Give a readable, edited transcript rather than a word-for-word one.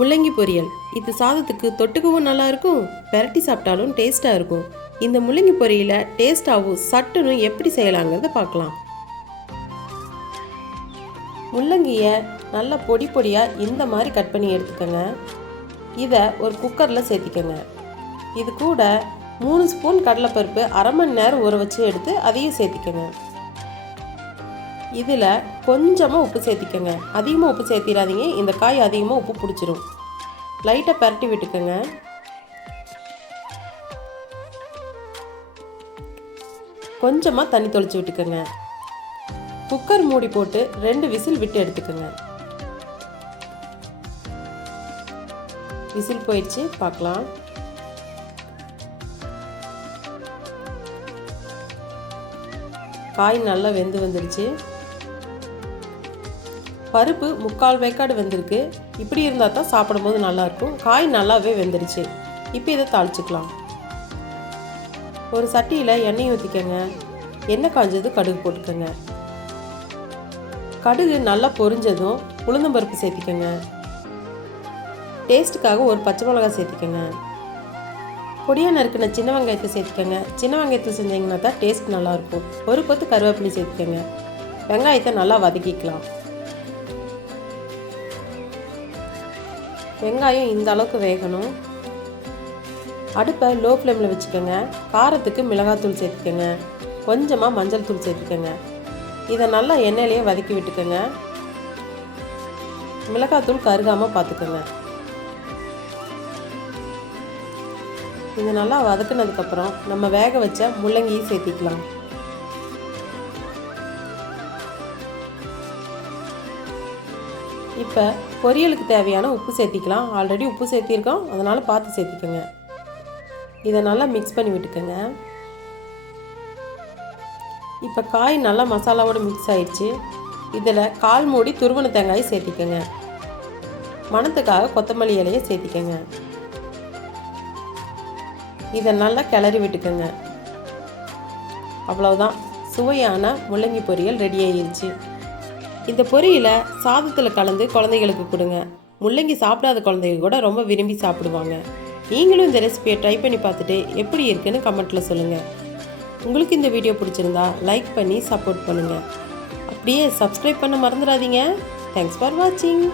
முள்ளங்கி பொரியல் இது சாதத்துக்கு தொட்டுக்கவும் நல்லா இருக்கும், பெரட்டி சாப்பிட்டாலும் டேஸ்ட்டாக இருக்கும். இந்த முள்ளங்கி பொரியலை டேஸ்ட்டாகவும் சட்டுன்னு எப்படி செய்யலாங்கிறத பார்க்கலாம். முள்ளங்கியை நல்லா பொடி பொடியாக இந்த மாதிரி கட் பண்ணி எடுத்துக்கோங்க. இதை ஒரு குக்கரில் சேர்த்திக்கோங்க. இது கூட 3 ஸ்பூன் கடலைப்பருப்பு அரை மணி நேரம் ஊற வச்சு எடுத்து அதையும் சேர்த்திக்கோங்க. இதில் கொஞ்சமாக உப்பு சேர்த்திக்கோங்க. அதிகமாக உப்பு சேர்த்திடாதீங்க, இந்த காய் அதிகமாக உப்பு பிடிச்சிரும். லைட்டாக பரட்டி விட்டுக்கோங்க. கொஞ்சமாக தண்ணி தொளிச்சு விட்டுக்கோங்க. குக்கர் மூடி போட்டு 2 விசில் விட்டு எடுத்துக்கோங்க. விசில் போயிடுச்சு, பார்க்கலாம். காய் நல்லா வெந்து வந்துடுச்சு. பருப்பு 3/4 வேக்காடு வெந்திருக்கு. இப்படி இருந்தால் தான் சாப்பிடும்போது நல்லாயிருக்கும். காய் நல்லாவே வெந்துடுச்சு. இப்போ இதை தாளிச்சுக்கலாம். ஒரு சட்டியில் எண்ணெய் ஊற்றிக்கோங்க. எண்ணெய் காஞ்சது கடுகு போட்டுக்கோங்க. கடுகு நல்லா பொரிஞ்சதும் உளுந்தம்பருப்பு சேர்த்திக்கோங்க. டேஸ்ட்டுக்காக ஒரு பச்சை மிளகாய் சேர்த்திக்கோங்க. பொடியாக நறுக்கின சின்ன வெங்காயத்தை சேர்த்துக்கோங்க. சின்ன வெங்காயத்தை செஞ்சிங்கன்னா தான் டேஸ்ட் நல்லாயிருக்கும். ஒரு கொத்து கருவேப்பிலை சேர்த்துக்கோங்க. வெங்காயத்தை நல்லா வதக்கிக்கலாம். வெங்காயம் இந்த அளவுக்கு வேகணும். அடுப்பை லோ ஃப்ளேமில் வச்சுக்கோங்க. காரத்துக்கு மிளகாத்தூள் சேர்த்துக்கோங்க. கொஞ்சமாக மஞ்சள் தூள் சேர்த்துக்கோங்க. இதை நல்லா எண்ணெயிலேயே வதக்கி விட்டுக்கோங்க. மிளகாத்தூள் கருகாமல் பார்த்துக்கோங்க. இது நல்லா வதக்குனதுக்கப்புறம் நம்ம வேக வச்ச முள்ளங்கியை சேர்த்திக்கலாம். இப்போ பொரியலுக்கு தேவையான உப்பு சேர்த்திக்கலாம். ஆல்ரெடி உப்பு சேர்த்திருக்கோம், அதனால் பார்த்து சேர்த்திக்கோங்க. இதை நல்லா மிக்ஸ் பண்ணி விட்டுக்கோங்க. இப்போ காய் நல்லா மசாலாவோடு மிக்ஸ் ஆயிடுச்சு. இதில் 1/4 மூடி துருவன தேங்காயை சேர்த்திக்கோங்க. மணத்துக்காக கொத்தமல்லி இலையை சேர்த்திக்கோங்க. இதை நல்லா கிளறி விட்டுக்கோங்க. அவ்வளோதான், சுவையான முள்ளங்கி பொரியல் ரெடி ஆகிருச்சு. இந்த பொரியலை சாதத்தில் கலந்து குழந்தைகளுக்கு கொடுங்க. முள்ளங்கி சாப்பிடாத குழந்தைங்க கூட ரொம்ப விரும்பி சாப்பிடுவாங்க. நீங்களும் இந்த ரெசிபியை ட்ரை பண்ணி பார்த்துட்டு எப்படி இருக்குன்னு கமெண்ட்டில் சொல்லுங்கள். உங்களுக்கு இந்த வீடியோ பிடிச்சிருந்தா லைக் பண்ணி சப்போர்ட் பண்ணுங்கள். அப்படியே சப்ஸ்கிரைப் பண்ண மறந்துடாதீங்க. தேங்க்ஸ் ஃபார் வாட்சிங்.